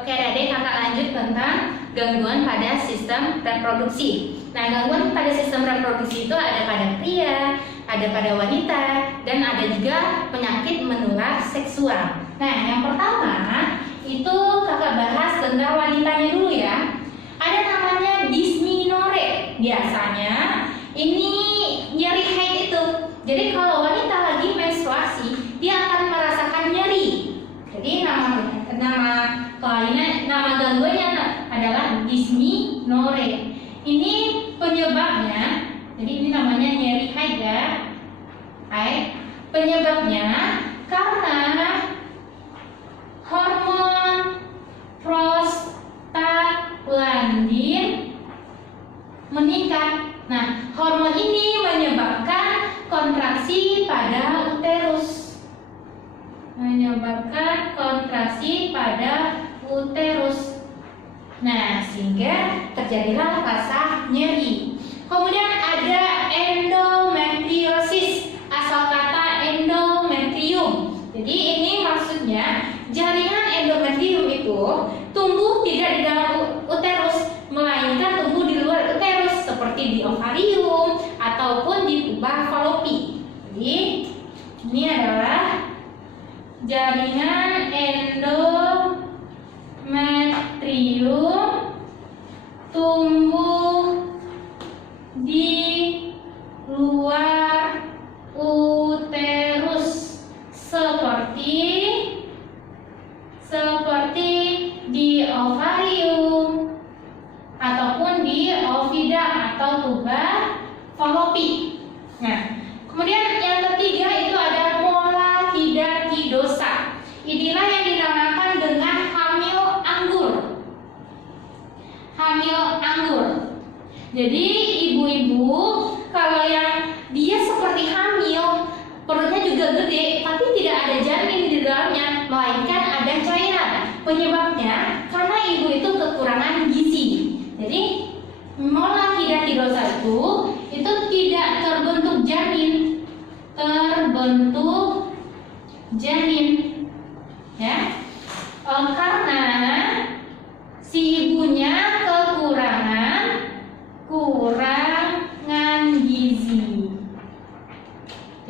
Oke adik-adik, kakak lanjut tentang gangguan pada sistem reproduksi. Nah, gangguan pada sistem reproduksi itu ada pada pria, ada pada wanita, dan ada juga penyakit menular seksual. Nah, yang pertama itu kakak bahas tentang wanitanya dulu ya. Ada namanya dysmenorrhea. Biasanya ini nyeri haid itu. Jadi kalau wanita lagi menstruasi, dia akan merasakan nyeri. Jadi nama gangguannya adalah dysmenorrhea. Ini penyebabnya, jadi ini namanya nyeri haid ya. Penyebabnya karena hormon prostaglandin meningkat. Nah, hormon ini menyebabkan kontraksi pada uterus. Nah, sehingga terjadilah rasa nyeri. Kemudian ada endometriosis, asal kata endometrium. Jadi ini maksudnya jaringan endometrium itu tumbuh tidak di dalam uterus, melainkan tumbuh di luar uterus seperti di ovarium ataupun di tuba falopi. Jadi ini adalah jaringan endometrium tumbuh di luar uterus seperti di ovarium ataupun di ovida atau tuba falopi. Nah, kemudian yang ketiga itu ada molahidatidosa. Inilah yang dinamakan dengan hamil anggur. Jadi ibu-ibu kalau yang dia seperti hamil, perutnya juga gede, tapi tidak ada janin di dalamnya, melainkan ada cairan. Penyebabnya karena ibu itu kekurangan gizi. Jadi molahidatidosa itu tidak terbentuk janin, ya, karena si ibunya kekurangan gizi.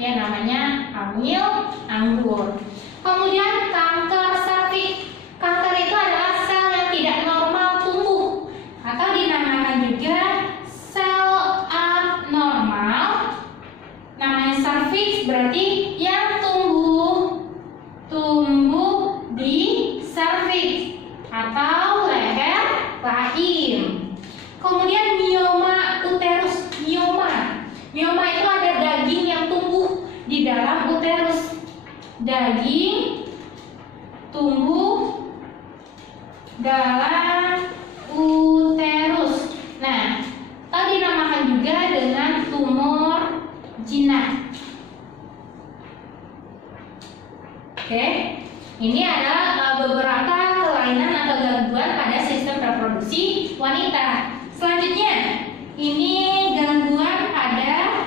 Ya, namanya hamil anggur. Kemudian kanker serviks. Kanker itu adalah sel yang tidak normal tumbuh atau dinamakan juga sel abnormal. Namanya serviks berarti yang tumbuh di serviks atau leher rahim. Kemudian mioma uterus. Mioma itu ada daging yang tumbuh di dalam uterus. Daging tumbuh dalam uterus. Nah, atau dinamakan juga dengan tumor jinak. Oke, ini adalah beberapa kelainan atau gangguan pada sistem reproduksi wanita. Selanjutnya, ini gangguan pada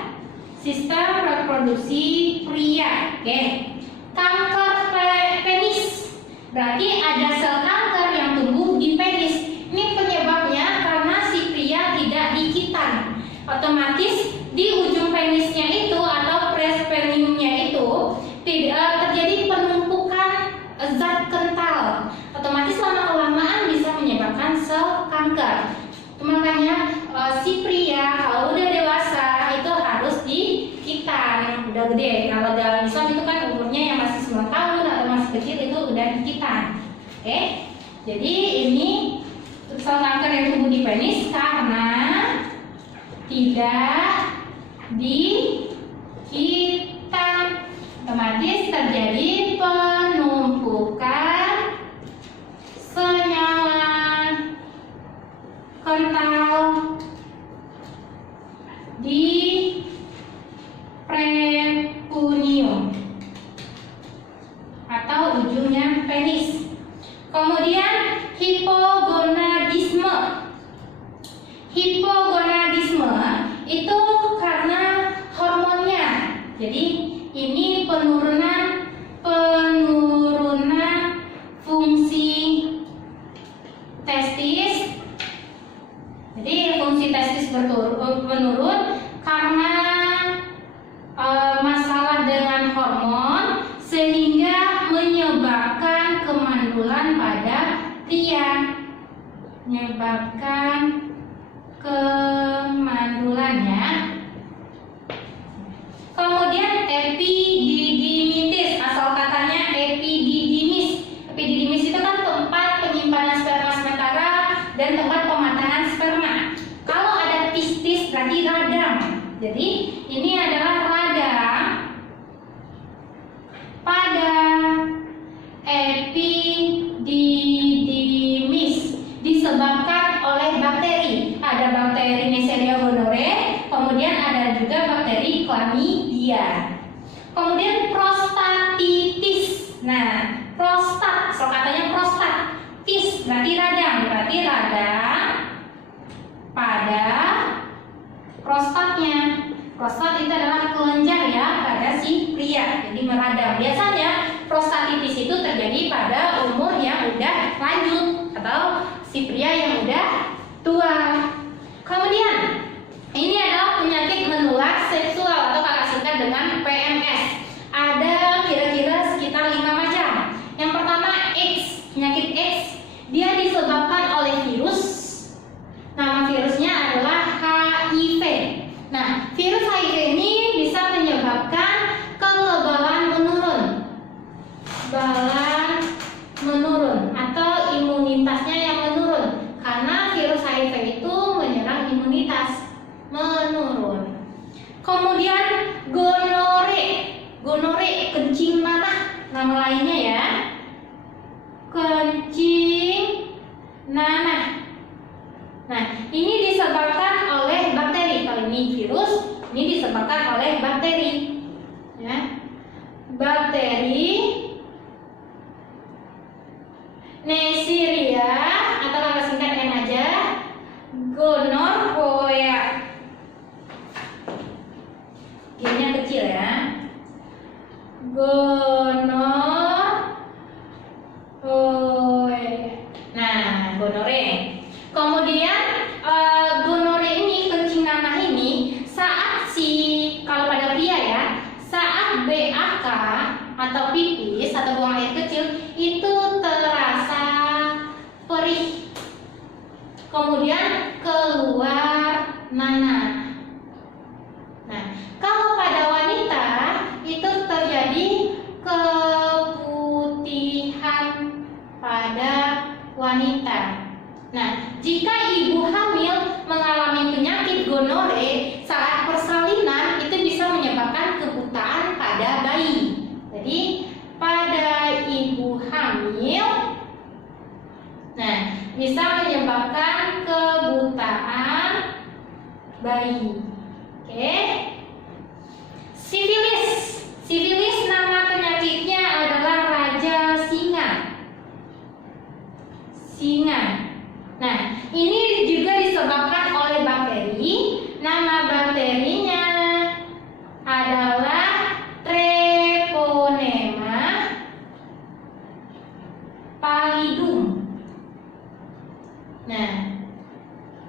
sistem reproduksi pria. Oke, kanker penis. Berarti ada sel kanker yang tumbuh di penis. Ini penyebabnya karena si pria tidak dikitan. Otomatis di ujung penisnya itu atau prespermiumnya itu tidak terjadi penumpukan zat kental. Otomatis lama-kelamaan bisa menyebabkan sel kanker. Makanya si pria kalau udah dewasa itu harus dikitan, udah gede. Kalau dalam Islam itu kan umurnya yang masih 9 tahun atau masih kecil itu udah dikitan. Oke, jadi ini sel kanker yang tumbuh di penis karena tidak dikitan, otomatis terjadi penumpukan senyawa kental di perineum atau ujungnya penis. Kemudian hipogonadisme. Hipogonadisme itu karena hormonnya. Jadi ini penurunan fungsi testis. Jadi fungsi testis menurun karena masalah dengan hormon sehingga menyebabkan kemandulan pada pria. Menyebabkan kemandulannya. Kemudian epididimitis, asal katanya epididymis. Epididymis itu kan tempat penyimpanan sperma sementara dan tempat pematangan sperma. Kalau ada testis berarti radang. Jadi ini adalah radang pada epididymis disebabkan oleh bakteri. Ada bakteri Neisseria gonorrhoeae, kemudian ada juga bakteri Chlamydia. Kemudian prostatitis. Nah, prostat, so katanya prostat. Tis berarti radang pada prostatnya. Prostat itu adalah kelenjar ya pada si pria, jadi meradang. Biasanya prostatitis itu terjadi pada umur yang udah lanjut atau si pria yang udah tua. Kemudian ini adalah penyakit menular seksual atau kakak singkat dengan PMS. Ada kira-kira sekitar 5 macam. Yang pertama AIDS, penyakit AIDS. Dia disebabkan oleh virus. Nama virusnya adalah HIV. Nah, virus HIV ini bisa menyebabkan kekebalan menurun atau imunitasnya yang menurun karena virus HIV itu menyerang imunitas menurun. Kemudian gonore, kencing nanah, nama lainnya ya, kencing nanah. Nah, ini disebabkan oleh bakteri. Kalau ini virus, ini disebabkan oleh bakteri. Ya. Bakteri Neisseria atau kakak singkat N aja, gonorrhoea. G-nya kecil ya. Gonorrhoea. Nah, gonorrhoea. Kemudian gonorrhea ini, kencing nanah ini, saat kalau pada pria ya, saat BAK atau pipis atau buang air kecil itu terasa perih, kemudian keluar nanah. Nah, kalau pada wanita itu terjadi keputihan pada wanita. Nah, jika ibu hamil mengalami penyakit gonorrhea saat persalinan, itu bisa menyebabkan kebutaan pada bayi. Jadi, pada ibu hamil, nah, bisa menyebabkan kebutaan bayi. Oke. Sifilis nama penyakitnya adalah raja singa. Nah, ini juga disebabkan oleh bakteri. Nama bakterinya adalah Treponema pallidum. Nah,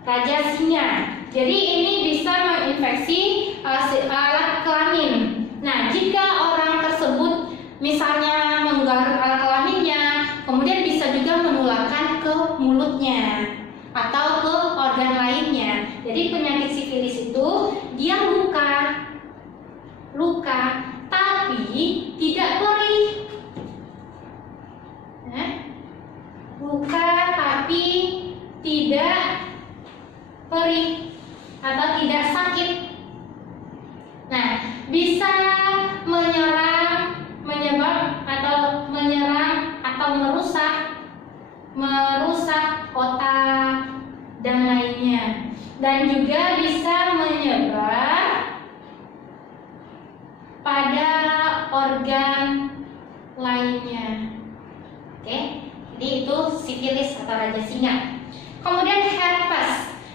raja singa. Jadi ini bisa menginfeksi alat kelamin. Nah, jika orang tersebut misalnya menggaruk alat kelaminnya, kemudian bisa juga menularkan ke mulutnya atau ke organ lainnya. Jadi penyakit sifilis itu dia luka tapi tidak perih. Luka tapi tidak perih atau tidak sakit. Nah, bisa menyerang atau merusak otak dan lainnya, dan juga bisa menyebar pada organ lainnya. Oke, jadi itu sifilis atau raja singa. Kemudian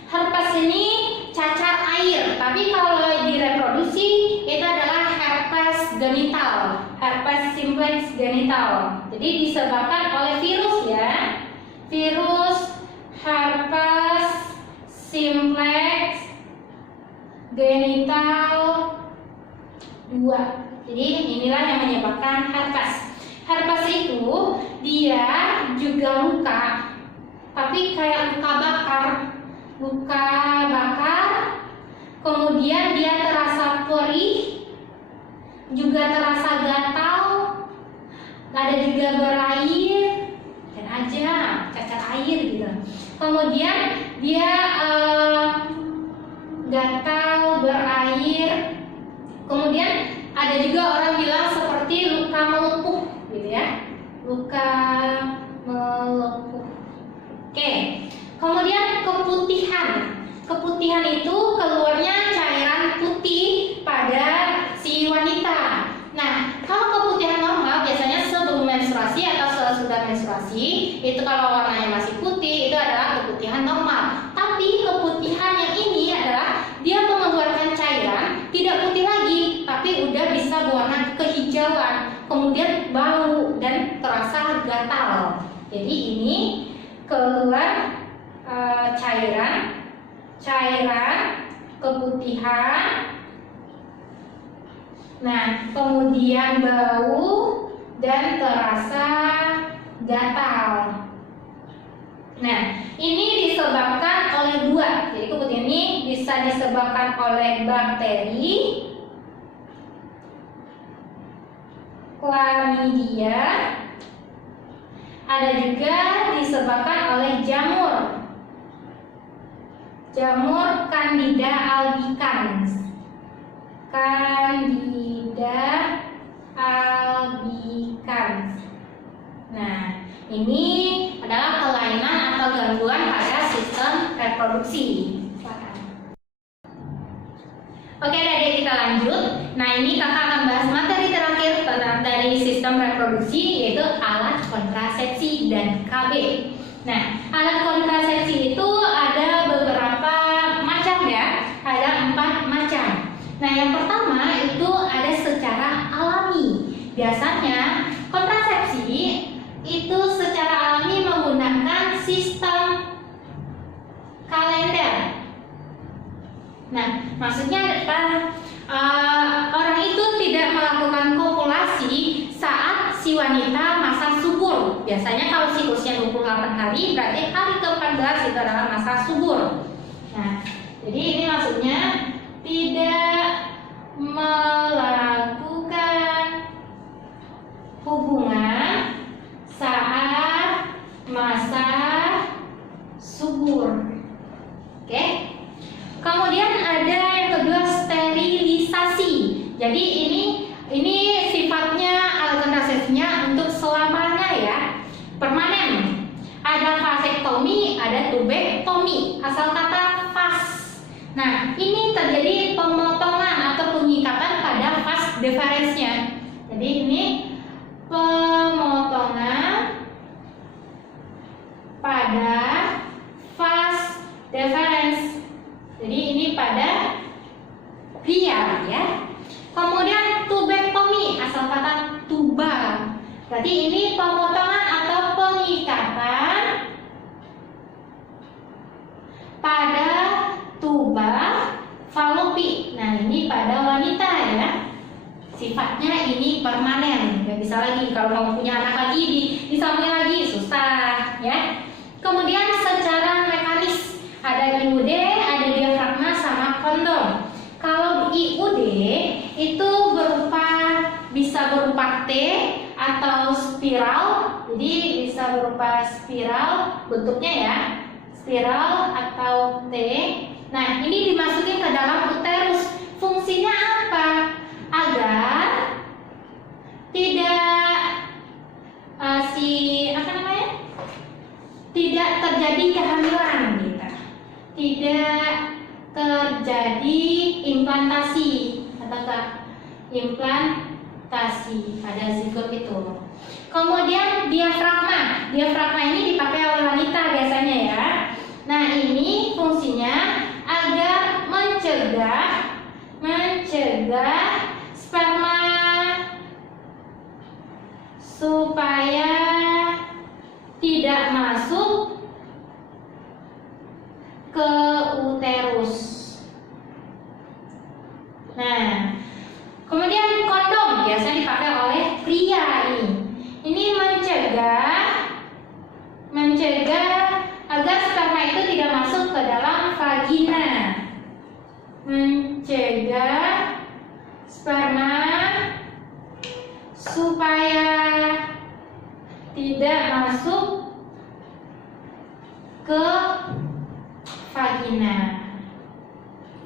herpes ini cacar air, tapi kalau direproduksi itu adalah herpes genital, herpes simplex genital. Jadi disebabkan oleh virus ya, virus genital 2. Jadi inilah yang menyebabkan herpes. Herpes itu dia juga luka, tapi kayak luka bakar. Kemudian dia terasa perih, juga terasa gatal, ada juga berair, dan aja cacar air gitu. Kemudian dia gatal, berair. Kemudian ada juga orang bilang seperti luka melepuh, gitu ya, luka melepuh. Oke. Kemudian keputihan. Keputihan itu keluarnya cairan putih pada si wanita. Nah, kalau keputihan normal biasanya sebelum menstruasi atau sesudah menstruasi, itu kalau warnanya masih putih itu adalah keputihan normal. Tapi keputihan yang ini adalah dia mengeluarkan cairan tidak putih lagi, tapi udah bisa berwarna kehijauan, kemudian bau dan terasa gatal. Jadi ini keluar cairan keputihan. Nah, kemudian bau dan terasa gatal. Nah, ini disebabkan oleh 2. Jadi keputihan ini bisa disebabkan oleh bakteri, Chlamydia, ada juga disebabkan oleh jamur Candida albicans. Nah, ini adalah kelainan atau gangguan pada sistem reproduksi. Oke, adik kita lanjut. Nah, ini kakak akan bahas materi terakhir tentang dari sistem reproduksi, yaitu alat kontrasepsi dan KB. Nah, alat kontrasepsi itu ada beberapa macam ya, ada 4 macam. Nah, yang pertama itu ada secara alami. Biasanya kontrasepsi itu secara alami menggunakan sistem kalender. Nah, maksudnya orang itu tidak melakukan kopulasi saat si wanita masa subur. Biasanya kalau siklusnya 28 hari, berarti hari ke-14 itu adalah masa subur. Nah, jadi ini maksudnya tidak melakukan hubungan saat masa subur. Oke. Kemudian ada yang kedua, sterilisasi. Jadi ini sifatnya alat kontrasepsinya untuk selamanya ya, permanen. Ada vasektomi, ada tubektomi, asal kata vas. Nah, ini terjadi pemotongan atau pengikatan pada vas deferensnya. Jadi ini pemotongan pada vas deferens. Jadi ini pada via ya. Kemudian tubektomi, asal kata tuba. Berarti ini pemotongan atau pengikatan pada tuba falopi. Nah, ini pada wanita ya. Sifatnya ini permanen, nggak bisa lagi kalau kamu punya anak lagi disambung lagi susah ya. Kemudian secara mekanis ada IUD, ada diafragma sama kondom. Kalau IUD itu bisa berupa T atau spiral, jadi bisa berupa spiral bentuknya ya, spiral atau T. Nah, ini dimasukin ke dalam uterus. Fungsinya apa? Agar tidak terjadi kehamilan gitu. Tidak terjadi implantasi atau implantasi pada zigot itu. Kemudian diafragma. Diafragma ini dipakai oleh wanita biasanya ya. Nah, ini fungsinya agar mencegah sperma supaya tidak masuk ke uterus. Mencegah agar sperma itu tidak masuk ke dalam vagina. Mencegah sperma supaya tidak masuk ke vagina.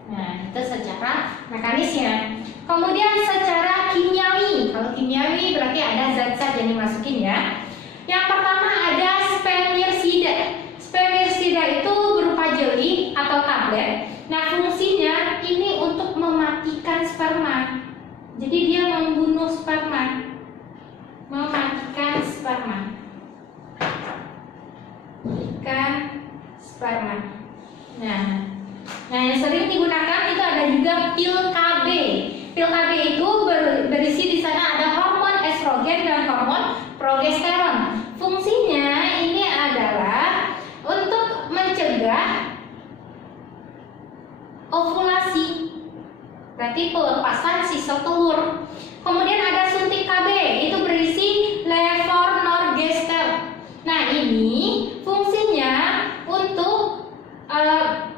Nah, itu secara mekanisnya. Kemudian secara kimiawi. Kalau kimiawi berarti ada zat-zat yang dimasukin ya. Yang pertama ada spermicida. Spermicida itu berupa jeli atau tablet. Nah, fungsinya ini untuk mematikan sperma. Jadi dia membunuh sperma. Mematikan sperma. Mematikan sperma. Nah, yang sering digunakan itu ada juga pil KB. Pil KB itu berisi di sana ada hormon estrogen dan hormon progesteron. Fungsinya ini adalah untuk mencegah ovulasi, berarti pelepasan sisa telur. Kemudian ada suntik KB, itu berisi levonorgestrel. Nah, ini fungsinya untuk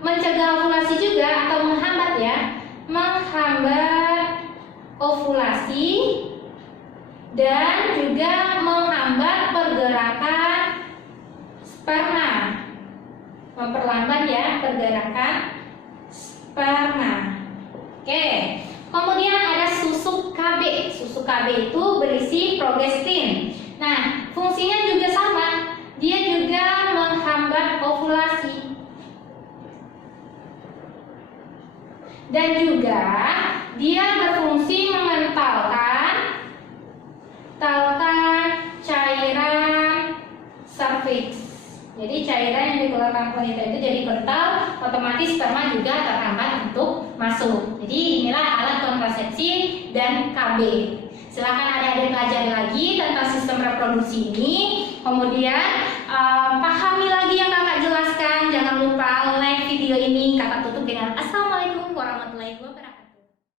mencegah ovulasi juga atau menghambat ya, menghambat ovulasi dan juga menghambat pergerakan sperma, memperlambat ya pergerakan sperma. Oke, kemudian ada susuk KB. Susuk KB itu berisi progestin. Nah, fungsinya juga sama, dia juga menghambat ovulasi. Dan juga dia berfungsi mengentalkan cairan serviks. Jadi cairan yang dikeluarkan wanita itu jadi kental, otomatis sperma juga terhambat untuk masuk. Jadi inilah alat kontrasepsi dan KB. Silakan adik-adik pelajari lagi tentang sistem reproduksi ini. Kemudian pahami lagi yang kakak jelaskan. Jangan lupa like video ini. Kakak tutup dengan assalamualaikum.